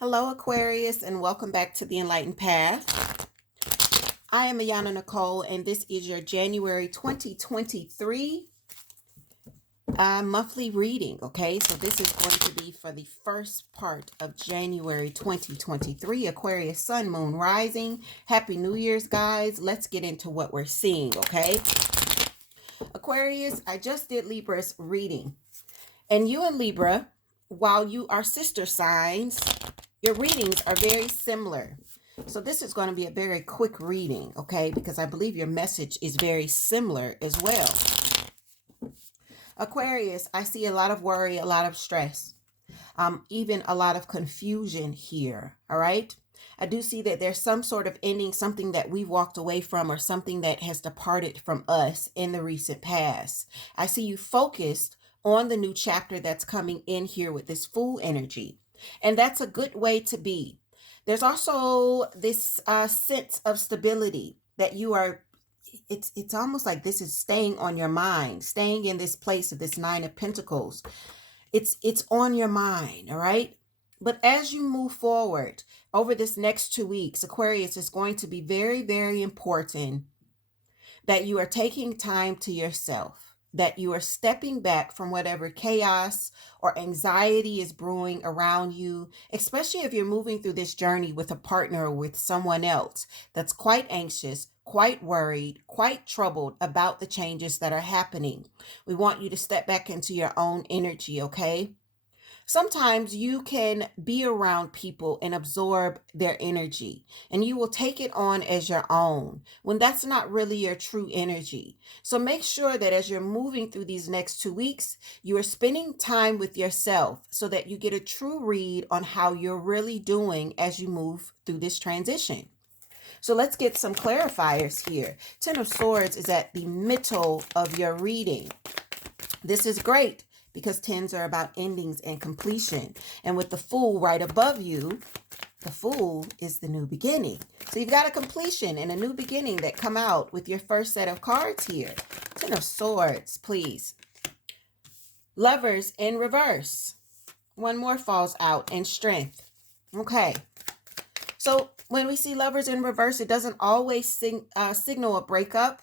Hello, Aquarius, and welcome back to the Enlightened Path. I am Ayana Nicole, and this is your January 2023 monthly reading. Okay, so this is going to be for the first part of January 2023, Aquarius Sun, Moon, Rising. Happy New Year's, guys. Let's get into what we're seeing, okay? Aquarius, I just did Libra's reading, and you and Libra, while you are sister signs, your readings are very similar. So this is going to be a very quick reading, okay? Because I believe your message is very similar as well. Aquarius, I see a lot of worry, a lot of stress, even a lot of confusion here, all right? I do see that there's some sort of ending, something that we've walked away from or something that has departed from us in the recent past. I see you focused on the new chapter that's coming in here with this Fool energy. And that's a good way to be. There's also this sense of stability that you are, it's almost like this is staying on your mind, staying in this place of this Nine of Pentacles. It's on your mind, all right? But as you move forward over this next 2 weeks, Aquarius, is going to be very, very important that you are taking time to yourself, that you are stepping back from whatever chaos or anxiety is brewing around you, especially if you're moving through this journey with a partner or with someone else that's quite anxious, quite worried, quite troubled about the changes that are happening. We want you to step back into your own energy, okay? Sometimes you can be around people and absorb their energy, and you will take it on as your own when that's not really your true energy. So make sure that as you're moving through these next 2 weeks, you are spending time with yourself so that you get a true read on how you're really doing as you move through this transition. So let's get some clarifiers here. Ten of Swords is at the middle of your reading. This is great, because tens are about endings and completion. And with the Fool right above you, the Fool is the new beginning. So you've got a completion and a new beginning that come out with your first set of cards here. Ten of Swords, please. Lovers in reverse. One more falls out, and Strength. Okay. So when we see Lovers in reverse, it doesn't always signal a breakup.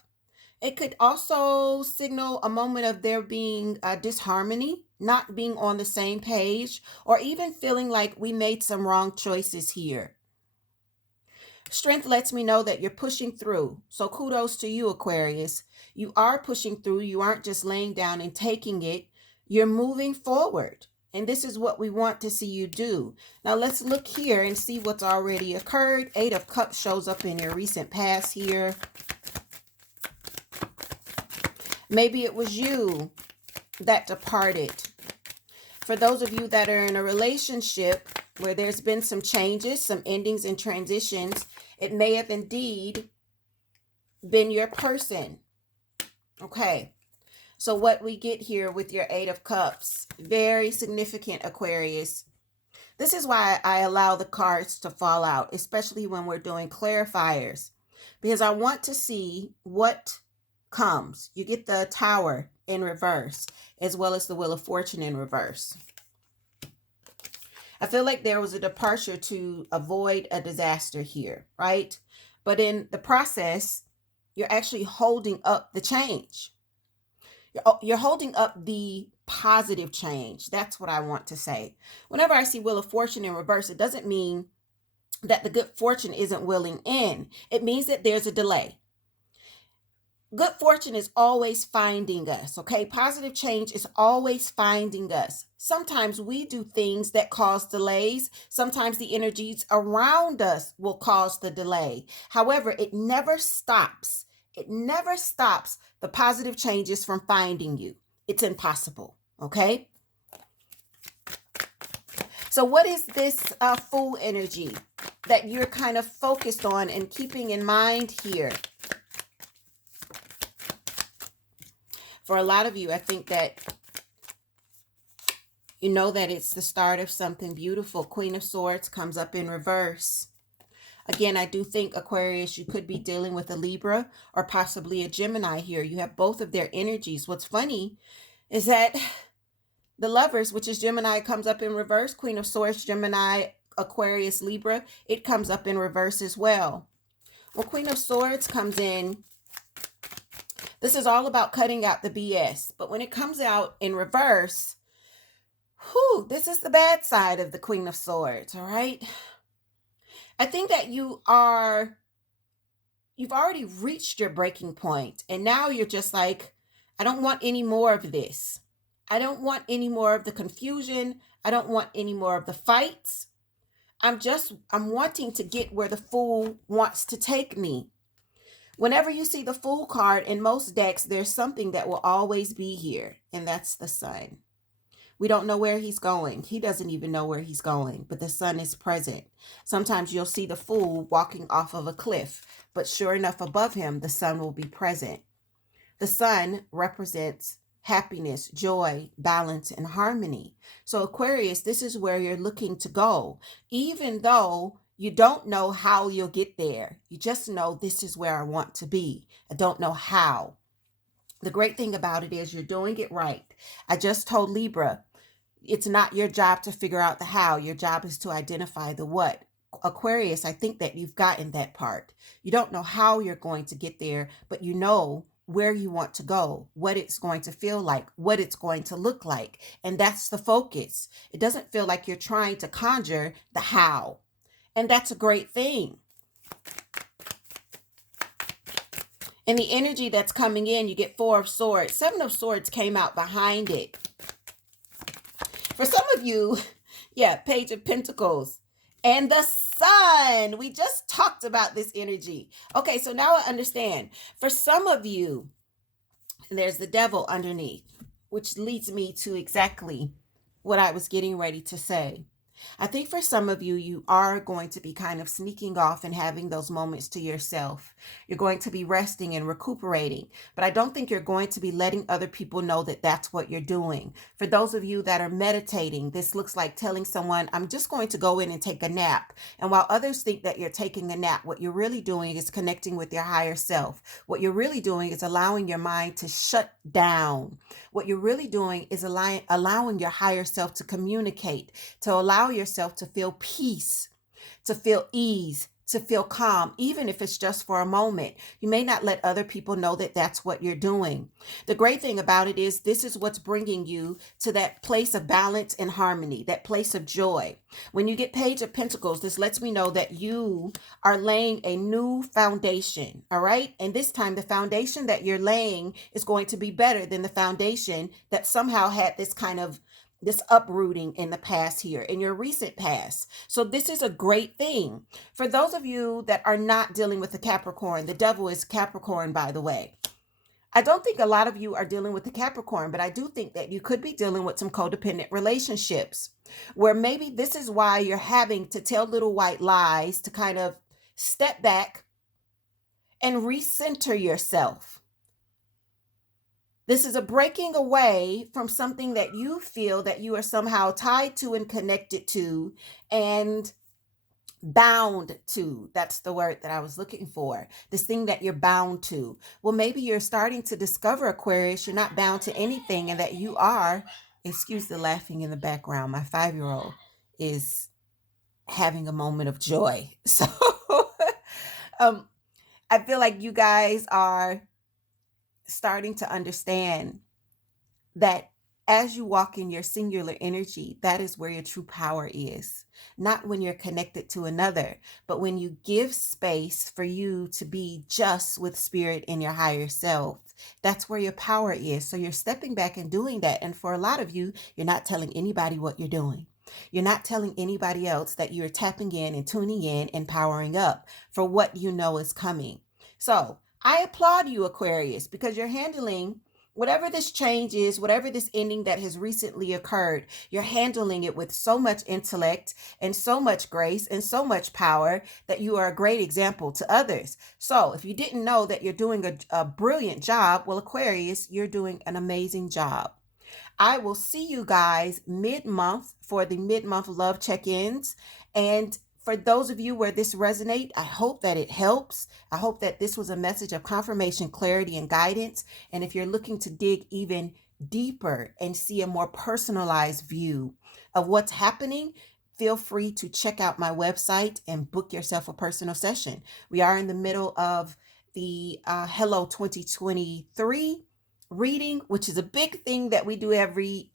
It could also signal a moment of there being disharmony, not being on the same page, or even feeling like we made some wrong choices here. Strength lets me know that you're pushing through. So kudos to you, Aquarius. You are pushing through. You aren't just laying down and taking it. You're moving forward. And this is what we want to see you do. Now let's look here and see what's already occurred. Eight of Cups shows up in your recent past here. Maybe it was you that departed. For those of you that are in a relationship where there's been some changes, some endings and transitions, it may have indeed been your person. Okay. So what we get here with your Eight of Cups, very significant, Aquarius. This is why I allow the cards to fall out, especially when we're doing clarifiers, because I want to see what comes. You get the Tower in reverse, as well as the Wheel of Fortune in reverse. I feel like there was a departure to avoid a disaster here, right? But in the process, you're actually holding up the change. You're holding up the positive change. That's what I want to say. Whenever I see Wheel of Fortune in reverse, it doesn't mean that the good fortune isn't willing in. It means that there's a delay. Good fortune is always finding us, okay? Positive change is always finding us. Sometimes we do things that cause delays. Sometimes the energies around us will cause the delay. However, it never stops. It never stops the positive changes from finding you. It's impossible, okay? So what is this Fool energy that you're kind of focused on and keeping in mind here? For a lot of you, I think that you know that it's the start of something beautiful. Queen of Swords comes up in reverse. Again, I do think, Aquarius, you could be dealing with a Libra or possibly a Gemini here. You have both of their energies. What's funny is that the Lovers, which is Gemini, comes up in reverse. Queen of Swords, Gemini, Aquarius, Libra, it comes up in reverse as well. Well, Queen of Swords comes in. This is all about cutting out the BS. But when it comes out in reverse, this is the bad side of the Queen of Swords, all right? I think that you've already reached your breaking point, and now you're just like, I don't want any more of this. I don't want any more of the confusion. I don't want any more of the fights. I'm wanting to get where the Fool wants to take me. Whenever you see the Fool card in most decks, there's something that will always be here, and that's the Sun. We don't know where he's going. He doesn't even know where he's going, but the Sun is present. Sometimes you'll see the Fool walking off of a cliff, but sure enough, above him, the Sun will be present. The Sun represents happiness, joy, balance, and harmony. So Aquarius, this is where you're looking to go. Even though you don't know how you'll get there, you just know this is where I want to be. I don't know how. The great thing about it is you're doing it right. I just told Libra, it's not your job to figure out the how. Your job is to identify the what. Aquarius, I think that you've gotten that part. You don't know how you're going to get there, but you know where you want to go, what it's going to feel like, what it's going to look like. And that's the focus. It doesn't feel like you're trying to conjure the how. And that's a great thing. And the energy that's coming in, you get 4 of Swords. 7 of Swords came out behind it. For some of you, Page of Pentacles. And the Sun. We just talked about this energy. Okay, so now I understand. For some of you, there's the Devil underneath, which leads me to exactly what I was getting ready to say. I think for some of you, you are going to be kind of sneaking off and having those moments to yourself. You're going to be resting and recuperating, but I don't think you're going to be letting other people know that that's what you're doing. For those of you that are meditating, this looks like telling someone, I'm just going to go in and take a nap. And while others think that you're taking a nap, what you're really doing is connecting with your higher self. What you're really doing is allowing your mind to shut down. What you're really doing is allowing your higher self to communicate, to allow yourself to feel peace, to feel ease, to feel calm, even if it's just for a moment. You may not let other people know that that's what you're doing. The great thing about it is this is what's bringing you to that place of balance and harmony, that place of joy. When you get Page of Pentacles, this lets me know that you are laying a new foundation, all right? And this time the foundation that you're laying is going to be better than the foundation that somehow had this uprooting in the past here, in your recent past. So this is a great thing. For those of you that are not dealing with the Capricorn, the Devil is Capricorn, by the way. I don't think a lot of you are dealing with the Capricorn, but I do think that you could be dealing with some codependent relationships where maybe this is why you're having to tell little white lies to kind of step back and recenter yourself. This is a breaking away from something that you feel that you are somehow tied to and connected to and bound to. That's the word that I was looking for. This thing that you're bound to. Well, maybe you're starting to discover, Aquarius, you're not bound to anything and that you are, excuse the laughing in the background, my 5-year-old is having a moment of joy. So I feel like you guys are starting to understand that as you walk in your singular energy, that is where your true power is. Not when you're connected to another, but when you give space for you to be just with spirit and your higher self. That's where your power is. So you're stepping back and doing that. And for a lot of you, you're not telling anybody what you're doing. You're not telling anybody else that you're tapping in and tuning in and powering up for what you know is coming. So I applaud you, Aquarius, because you're handling whatever this change is, whatever this ending that has recently occurred, you're handling it with so much intellect and so much grace and so much power that you are a great example to others. So if you didn't know that you're doing a brilliant job, well, Aquarius, you're doing an amazing job. I will see you guys mid-month for the mid-month love check-ins. And for those of you where this resonates, I hope that it helps. I hope that this was a message of confirmation, clarity, and guidance. And if you're looking to dig even deeper and see a more personalized view of what's happening, feel free to check out my website and book yourself a personal session. We are in the middle of the Hello 2023 reading, which is a big thing that we do every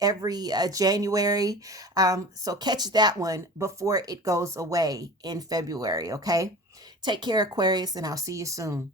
January. So catch that one before it goes away in February, okay? Take care, Aquarius, and I'll see you soon.